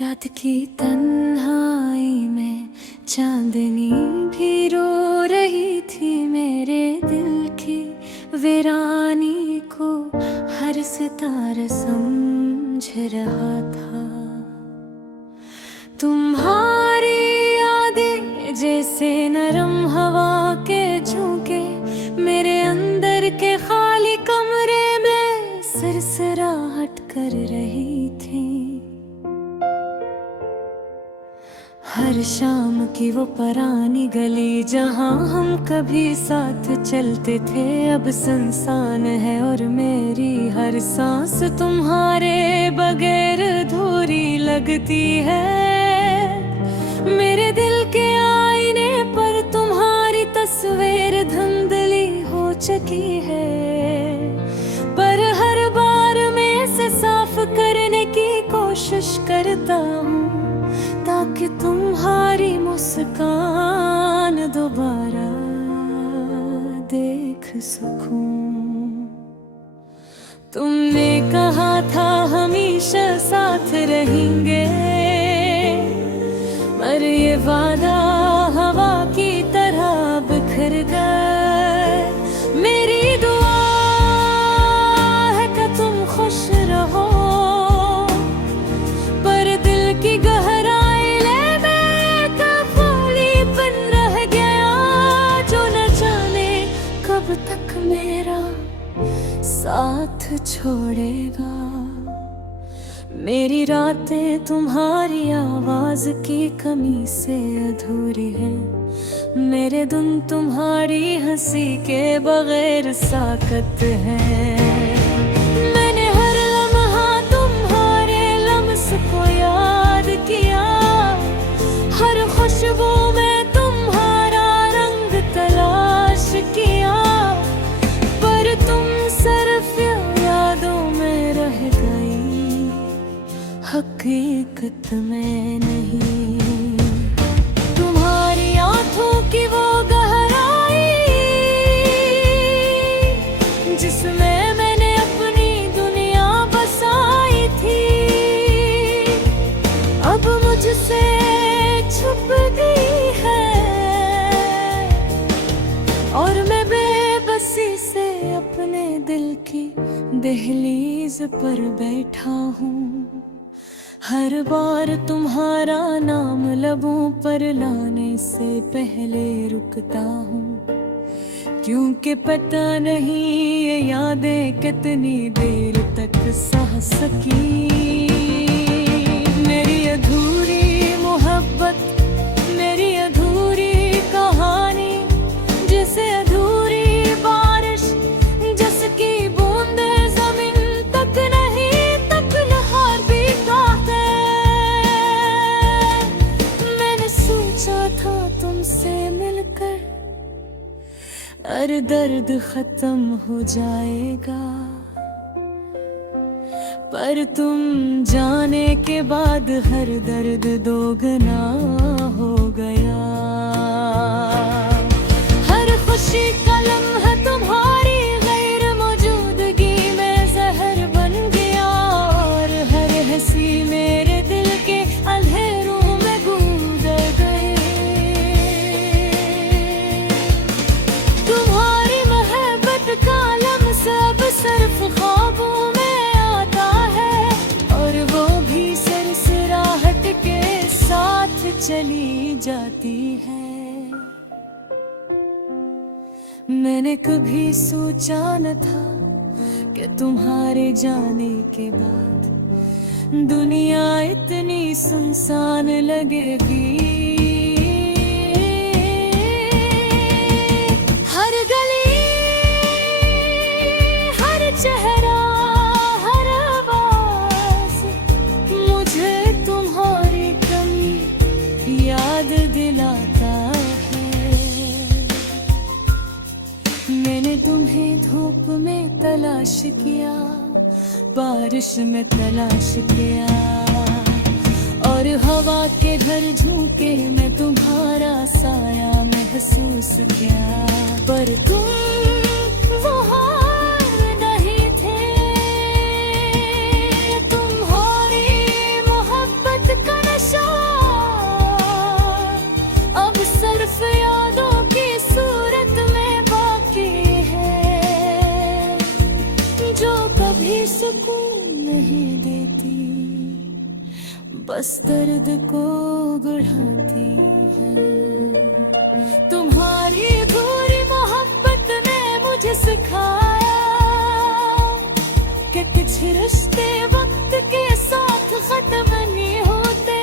रात की तन्हाई में चांदनी भी रो रही थी मेरे दिल की वीरानी को हर सितारा समझ रहा था। तुम्हारी यादें जैसे नरम हवा के झोंके मेरे अंदर के खाली कमरे में सिरसिराहट कर रही थी। हर शाम की वो पुरानी गली जहां हम कभी साथ चलते थे अब सुनसान है और मेरी हर सांस तुम्हारे बगैर अधूरी लगती है। मेरे दिल के आईने पर तुम्हारी तस्वीर धुंधली हो चुकी है, पर हर बार मैं इसे साफ करने की कोशिश करता हूँ ताकि तुम्हारी मुस्कान दोबारा देख सकूं। तुमने कहा था हमेशा साथ रहेंगे, पर ये वादा हवा की तरह बिखर गए। मेरी दुआ है कि तुम खुश रहो, पर दिल की गहराई में कफूलीपन रह गया जो न जाने कब तक मेरा साथ छोड़ेगा। मेरी रातें तुम्हारी आवाज की कमी से अधूरी हैं, मेरे दिन तुम्हारी हंसी के बगैर साकत हैं। मैंने हर लम्हा तुम्हारे लम्स को याद किया, हर खुशबू में तुम्हारा रंग तलाश किया, पर तुम सिर्फ यादों में रह गई, हकीकत में नहीं। तुम्हारी आंखों की वो गहराई जिसमें मैंने अपनी दुनिया बसाई थी, अब मुझसे छुप गई है और मैं बेबसी से अपने दिल की दहलीज पर बैठा हूँ। हर बार तुम्हारा नाम लबों पर लाने से पहले रुकता हूँ, क्योंकि पता नहीं ये यादें कितनी देर तक सह सकी। मेरी अधूरी मोहब्बत, मेरी अधूरी कहानी, जैसे अधूरी बारिश जिसकी बूंदे जमीन तक नहीं तक लहर भी गाते। मैंने सोचा था तुमसे मिलकर हर दर्द खत्म हो जाएगा, पर तुम जाने के बाद हर दर्द दोगुना हो गया। हर खुशी का लम्हा तुम्हारी गैर मौजूदगी में जहर बन गया और हर हंसी मेरे दिल के अंधेरों में गुजर गए। तुम्हारी मोहब्बत का लम्हा अब सिर्फ ख्वाबों में आता है और वो भी सिरसिराहट के साथ चली जाती है। मैंने कभी सोचा न था कि तुम्हारे जाने के बाद दुनिया इतनी सुनसान लगेगी। हर गली, हर चेहरा, हर आवाज मुझे तुम्हारी कमी याद दिलाता है। मैंने तुम्हें धूप में तलाश किया, बारिश में तलाश किया और हवा के घर झोंके में तुम्हारा साया महसूस किया, पर तुम वहाँ नहीं थे। तुम्हारी मोहब्बत का बस दर्द को बढ़ाती है। तुम्हारी पूरी मोहब्बत ने मुझे सिखाया कि कुछ रिश्ते वक्त के साथ खत्म नहीं होते,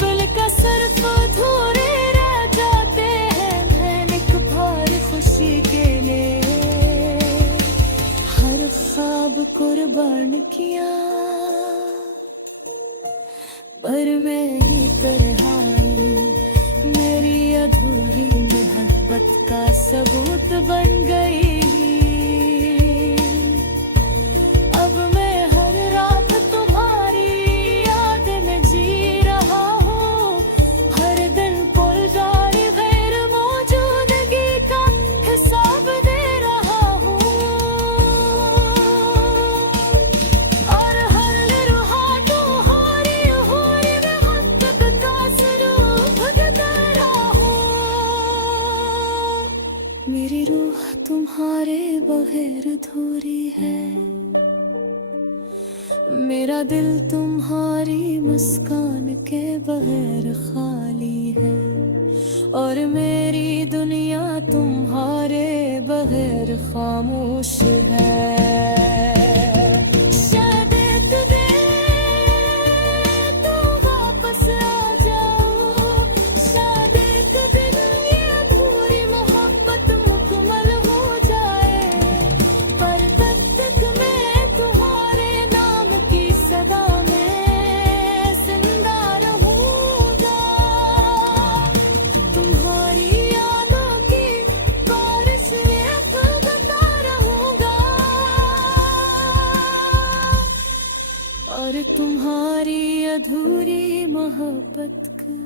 बल्कि सिर्फ अधूरे रह जाते हैं। मैंने कभार खुशी के लिए हर ख्वाब कुर्बान किया, पर मेरी तन्हाई मेरी अधूरी मोहब्बत का सबूत बन गई। अब मैं हर रात तुम्हारी याद में जी रहा हूँ, हर दिन पुलजारी गैर मौजूदगी का हिसाब दे रहा हूँ, और हर लम्हा तुम्हारी होरी मोहब्बत का स्वरूप भुगता रहा हूँ। मेरी रूह तुम्हारे बगैर अधूरी है, मेरा दिल तुम्हारी मुस्कान के बगैर खाली है, और मेरी दुनिया तुम्हारे बगैर खामोश है। शायद एक दिन तुम वापस आ जाओ, शायद एक दिन ये अधूरी मोहब्बत मुकम्मल हो जाए, पर तब तक मैं तुम्हारे नाम की सदा में जिंदा रहूंगा। तुम्हारी यादों की बारिश में भीगता रहूंगा, और तुम्हारी अधूरी मोहब्बत का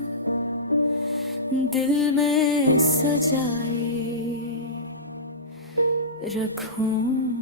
दिल में सजाए रखूं।